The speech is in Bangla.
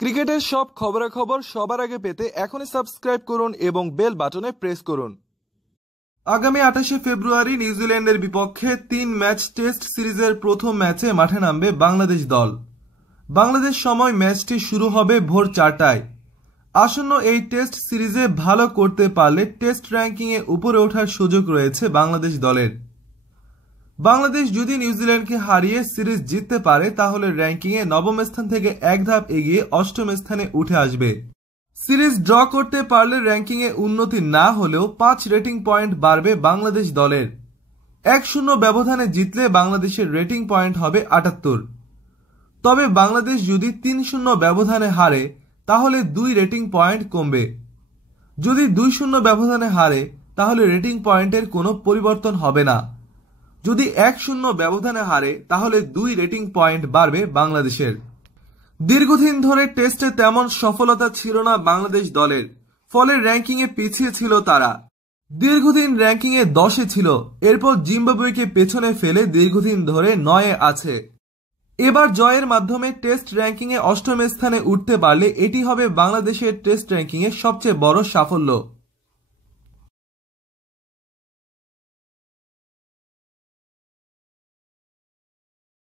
ক্রিকেটের সব খবরাখবর সবার আগে পেতে এখনই সাবস্ক্রাইব করুন এবং বেল বাটনে প্রেস করুন। আগামী 28শে ফেব্রুয়ারি নিউজিল্যান্ডের বিপক্ষে 3 ম্যাচ টেস্ট সিরিজের প্রথম ম্যাচে মাঠে নামবে বাংলাদেশ দল। বাংলাদেশ সময় ম্যাচটি শুরু হবে ভোর 4টায়। আসন্ন এই টেস্ট সিরিজে ভালো করতে পারলে টেস্ট র্যাঙ্কিংয়ে উপরে ওঠার সুযোগ রয়েছে বাংলাদেশ দলের। বাংলাদেশ যদি নিউজিল্যান্ডকে হারিয়ে সিরিজ জিততে পারে তাহলে র্যাঙ্কিংয়ে নবম স্থান থেকে এক ধাপ এগিয়ে অষ্টম স্থানে উঠে আসবে। সিরিজ ড্র করতে পারলে র্যাঙ্কিংয়ে উন্নতি না হলেও 5 রেটিং পয়েন্ট বাড়বে বাংলাদেশ দলের। 1-0 ব্যবধানে জিতলে বাংলাদেশের রেটিং পয়েন্ট হবে 78। তবে বাংলাদেশ যদি 3-0 ব্যবধানে হারে তাহলে 2 রেটিং পয়েন্ট কমবে। যদি 2-0 ব্যবধানে হারে তাহলে রেটিং পয়েন্টের কোনো পরিবর্তন হবে না। যদি 1-0 ব্যবধানে হারে তাহলে 2 রেটিং পয়েন্ট বাড়বে বাংলাদেশের। দীর্ঘদিন ধরে টেস্টে তেমন সফলতা ছিল না বাংলাদেশ দলের, ফলে র্যাঙ্কিংয়ে পিছিয়ে ছিল তারা। দীর্ঘদিন র্যাঙ্কিংয়ে 10-এ ছিল, এরপর জিম্বাবুয়েকে পেছনে ফেলে দীর্ঘদিন ধরে 9-এ আছে। এবার জয়ের মাধ্যমে টেস্ট র্যাঙ্কিংয়ে অষ্টম স্থানে উঠতে পারলে এটি হবে বাংলাদেশের টেস্ট র্যাঙ্কিংয়ে সবচেয়ে বড় সাফল্য।